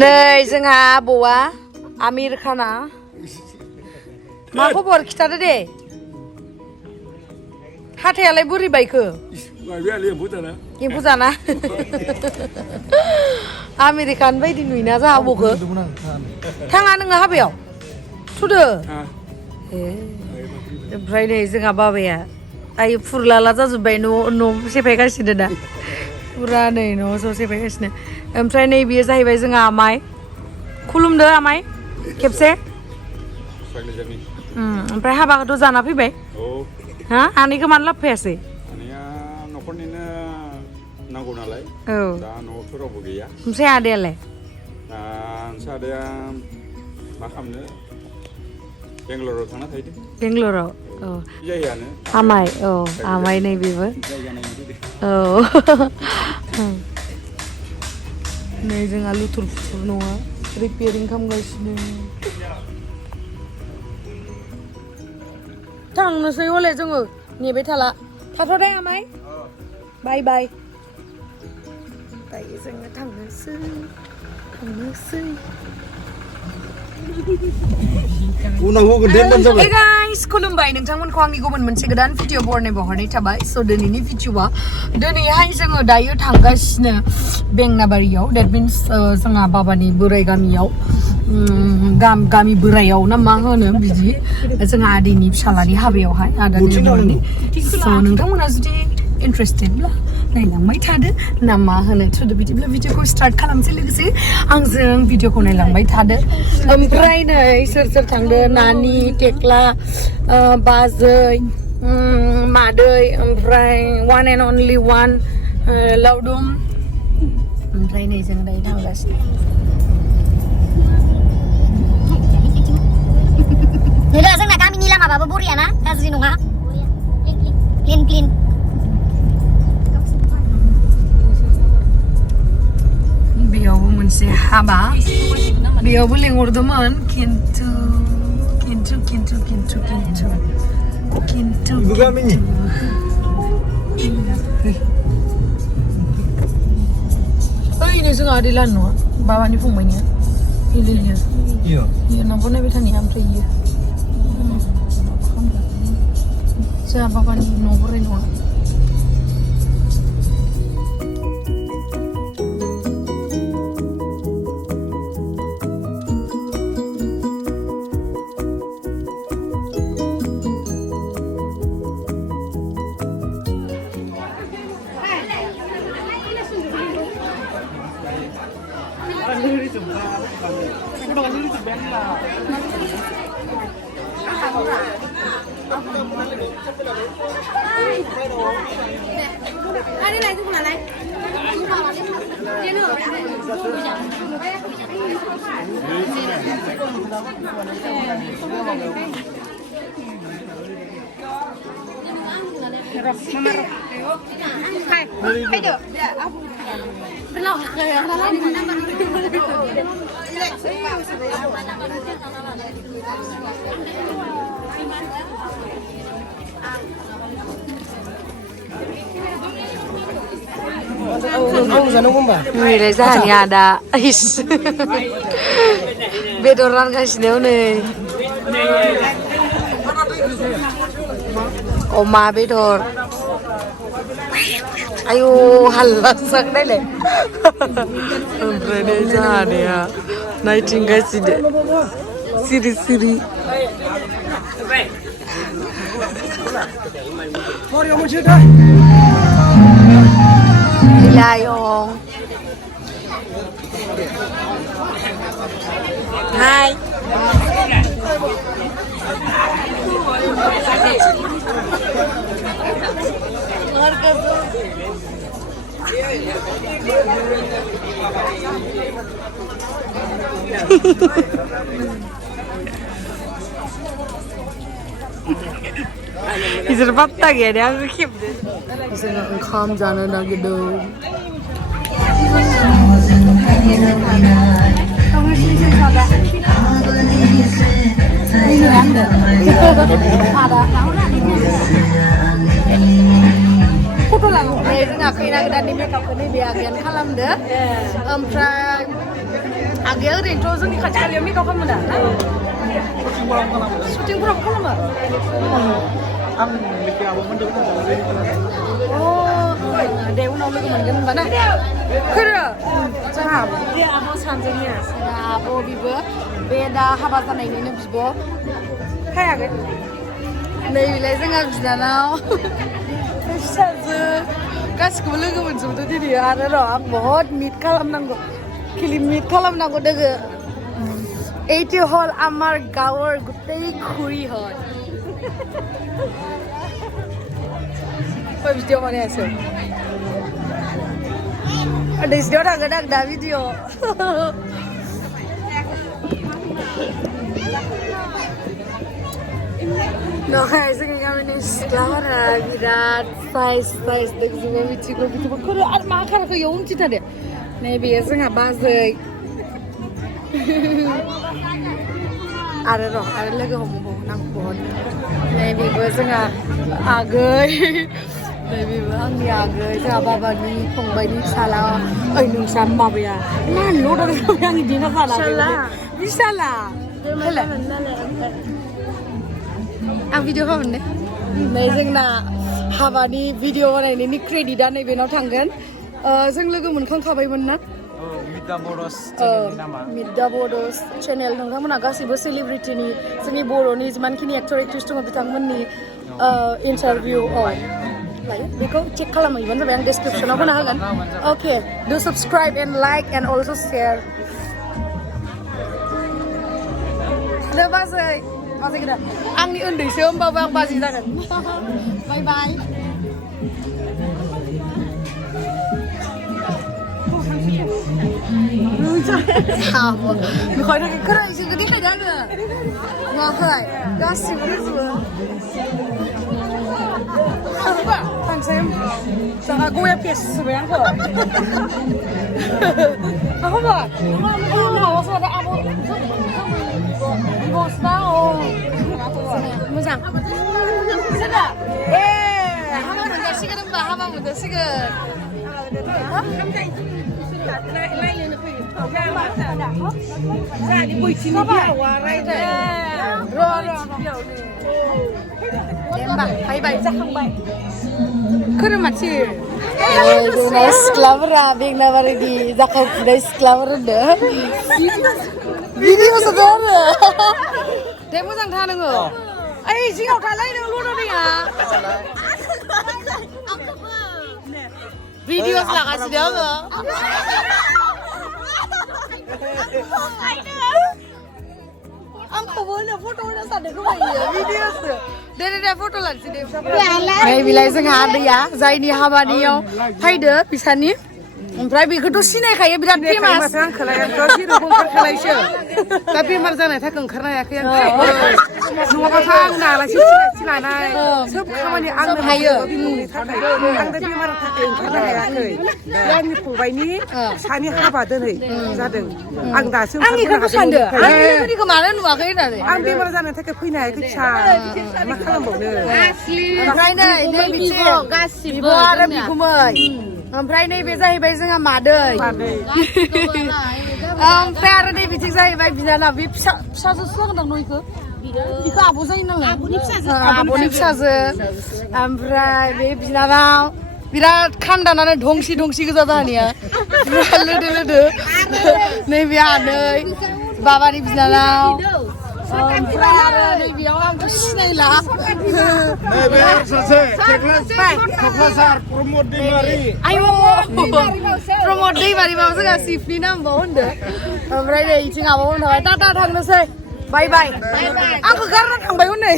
नै जोंहा आबौआ आमिर खाना मा खबर खिथादो दे हाथायालाय बोरै बायखो एम्फौ जाना आमेरिकान बायदि नुयोना जोंहा आबौखौ थाङा नोङो हाबायाव थुदो ओमफ्राय नै जोंहा बाबाया आयो फुरलाला जाजोब्बाय न' सेफायगासिनो दा फुरा नै न' ज' सेफायगासिनो ओमफ्राय नै बेयो जाहैबाय जोंहा आमाय खुलुमदो आमाय खेबसे ओमफ्राय हाबाखौथ' जाना फैबाय हा आनैखौ मानो लाबोफायासै आनैया न'खरनिनो नांगौ नालाय औ दा न'आवथ' रावबो गैया ओमफ्राय आदायालाय आदाया मा खालामनो बेंगालराव थांना थाहैदों बेंगलराव औ जायगायानो आमाय औ आमाय नै बेबो औ नै जोंहा लुथुर फुथुर नङा रिपेयारिं खालामगासिनो थांनोसै हले जोङो नेबाय थाला थाथ'दे आमाय बाय बाय दायो जोङो थांनोसै Hey guys, खुलुमबाय नोंथांमोनखौ आंनि गुबुन मोनसे गोदान भिडिअ बरनायबो हरनाय थाबाय स' दिनैनि भिडिअआ दिनैहाय जोङो दायो थांगासिनो बेंनाबारियाव देट मिन्स जोंहा बाबानि बोराय गामियाव गामि बोरायाव ना मा होनो बिदि जोंहा आदैनि फिसालानि हाबायावहाय आदानि न'नि स' नोंथांमोना जुदि इन्ट्रेस्टेडब्ला नायलांबाय थादो ना मा होनो थुदो बिदिब्ला भिडिअखौ स्टार्ट खालामसै लोगोसे आंजों भिडिअखौ नायलांबाय थादो ओमफ्राय नै सोर सोर थांदो नानि टेक्ला बाजै मादै ओमफ्राय वान एन्ड अनलि वान लावदुम ओमफ्राय नै जों दायो थांगासिनो जोंना गामिनि लामाबाबो बरियाना गाज्रि नङा क्लिन बेयावबो मोनसे हाबा बेयावबो लेंहरदोंमोन खिन्थु ओइनो जोंहा आदै लान नङा बाबानि फंबायनिया इयो नांगौ नायबाय थानाया ओमफ्राय इयो जोंहा बाबानि न' बोराय नङा नैलाय जोंहानि आदा बेदर रानगासिनो नै अमा बेदर आयु हाल्ला जानायलाय ओमफ्राय नै जोंहानिया नायथिंगासिनो सिरि सिरि Lilayong. Hai. Izin patah ya dia ngekip deh. Bisa ngekam jalan lagi dong. Kamu sih coba. Ini ada. Ada. Kutu lang. Ini nggak kena kita nih makeup ini biagian kalam deh. Ompray आगैया ओरैनोथ' जोंनि खाथि खालायाव makeup खालामो दा शुटिंफोराव खालामो आं मेकआपआव मोनदों दे उनाव लोगो मोनगोन होनबा ना खोरो जोंहा बे आब' सानजोंनिया आब' बिबो बे दा हाबा जानायनिनो बिब' फायाखै नै बेलाय जोंहा बिनानाव फिसाजो गासिखौबो लोगो मोनजोबदो दिनै आरो र' आं बहुद मिट खालामनांगौ खिलि मिट खालामनांगौ दोगो এইটো হ'ল আমাৰ গাঁৱৰ গোটেই খুৰীহঁত ভিডিঅ' বনাই আছো ভিডিঅ' থাকো থাক দা ভিডিঅ' নহয় जोंनि गामिनि सिख्लाफोरा बिराद साइज दोंजोबो मिथिगौ खरो आरो मा खाराखै इयाव उनथिथारो नै बेयो जोंहा बाजै आरो लोगो हमबावगोन आं बहुद नै बेबो जोंहा आगै नै बेबो आंनि आगै जोंहा बाबानि फंबायनि फिसाला ओइ नोंसा माबाया मा लदा जाबाय आंनि दिना फाला बिसाला आं भिडिअ खालामनो नै जोंना हाबानि भिडिअ बानायनायनि क्रेडिटआ नैबेनाव थांगोन जों लोगो मोनखांखाबायमोन ना मिडदा बड'स चेनेल नोंथांमोना गासैबो सेलिब्रिटिनि जोंनि बर'नि जिमानखिनि एक्टर एक्ट्रेस दङ बिथांमोननि इन्टारभिउ लायो बेखौ चेक खालामहैबानो जाबाय आं डिसक्रिपसनाव होना होगोन अके डु subscribe and like and also' share हेल' बाजै गोदान आंनि उन्दैसो होमबाबो आं बाजै जागोन बाय बाय बेखौनो थाखाय खोनायसो देखायदो आङो नुवाखै गासिबो दंजोबो थांसै जोंहा गया फेस होबाय आंखौ मा खबर माबासो आब' बिब'सना मोजां ए हाबा मोनजासिगोन होनबा हाबा मोनजासिगोन खोरोमाथि सिख्लाफोरा बेंनाबारिनि जाखांफुनाय सिख्लाफोर होनदो भिडिअ'सो दं आरो दे मोजां था नोङो ओइ जिङाव थालाय नों ल'नदैया भिडिअ'सो लागासिनो आङो आंखौबो होनो फट' होनो सानदों खोमायो भिडिअ'सो दे फट' लानोसै दे नै बिलाय जोंहा आदैया जायनि हाबानियाव फैदो बिसानि ओमफ्राय बेखौथ' सिनायखायो बिराद फेमास आंखौलायथ' जेरखम ओंखारखानायसो दा बेमार जानाय थाखाय ओंखारनो हायाखै आं नङाबाथ' आंनो आलासि सिनायथि लानाय सोब खामानि आंनो हायो बिमुंनि थाखाय आं दा बेमारनि थाखाय ओंखारनो हायाखै आंनि फंबायनि फिसानि हाबा दिनै जादों आं दासो आं बेखौबो सानदों आंनिखौ मानो नुवाखै होननानै आं बेमार जानायनि थाखाय फैनो हायाखै फिसा मा खालामबावनो ओमफ्राय नै बिब' गासिबो आरो बिगुमै ओमफ्राय नैबे जाहैबाय जोंहा मादै ओमफ्राय आरो नै बिथिं जाहैबाय बिनानाव बे फिसाजोसो जागोन नयखौ बिखौ आब' जायो नालाय आब'नि फिसाजो ओमफ्राय बे बिनानाव बिराद खान्दानानै धंसि गोजा जाहानिया बिराद लोदो नैबे आनै बाबानि बिनानाव ओमफ्राय आरो नैबेयाव आंथ' सिनायला नैबे सासे क'क्राझार प्रमद दैमारि आयौ प्रमद दैमारिबाबो जोंहा सिफनि नामबाव होनदो ओमफ्राय नै इथिं आब'मोन थाबाय टाटा थांनोसै बाय बाय आंखौ गारना थांबाय हनै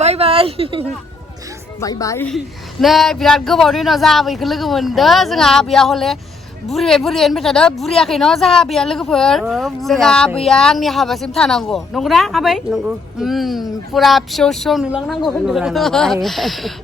बाय बाय नै बिराद गोबावनि उनाव जोंहा आबैखौ लोगो मोनदो जोंहा आबैया हले बुरिबाय होनबाय थादो बुरियाखै न जोंहा आबैया लोगोफोर जोंहा आबैया आंनि हाबासिम थानांगौ नंगौना आबै नंगौ पुरा फिसौ नुलांनांगौ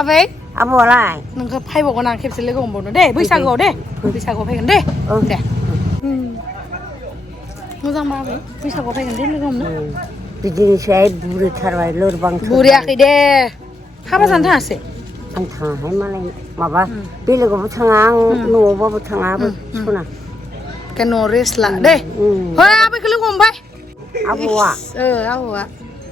आबै आब'आलाय नोंखौ फायबावगोन आं खेबसे लोगो हमबावनो दे बैसागुआव फैगोन दे दे मोजां मा आबै बैसागुआव फैगोन दे लोगो हमनो बिदिनोसै बुरिथारबाय लोरबां बुरियाखै दे हाबा जानो थाङासै आं थाङाहाय मालाय माबा बेलेगावबो थाङा आं न'आवबाबो थाङाबो सना can no rest la đây thôi à bây cái lúc hôm bay 아부와 à à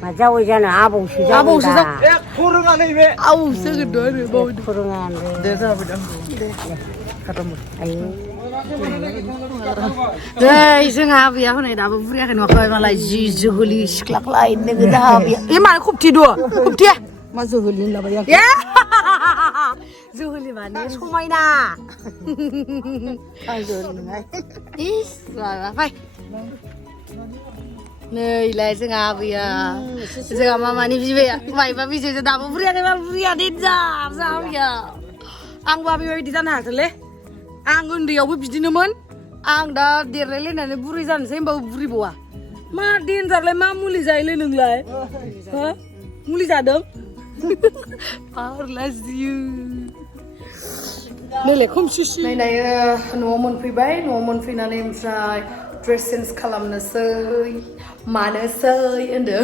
맞아오잖아 아부 수정 아부 수정. 야 코로나 네 왜? 아우 쓰기 너를 뭐 코로나인데 내가 보자. 아유 đây dương hà bia hôm nay đã bữa cái nó coi mà lại gì juguli sklak lại nên cái đó bia em mà khúc thi đùa khúc thi mà dù hồn là bây giờ yeah juguli mà nên không may na ít rồi phải nơi lại dương hà bia dương hà mama ni bia vậy mà bây giờ đã bữa cái mà bia đi ra sao bia ang bia đi ra hàng thôi ang undi aku bikin teman ang dah direlin nane buri jan saya bawa buri bawa ma din zarle ma muli jaile nunglai ha muli jadam power less you nele khum shishi nai nai no mon free bai no mon free nane msai dress sense kalam na sei mana sei ende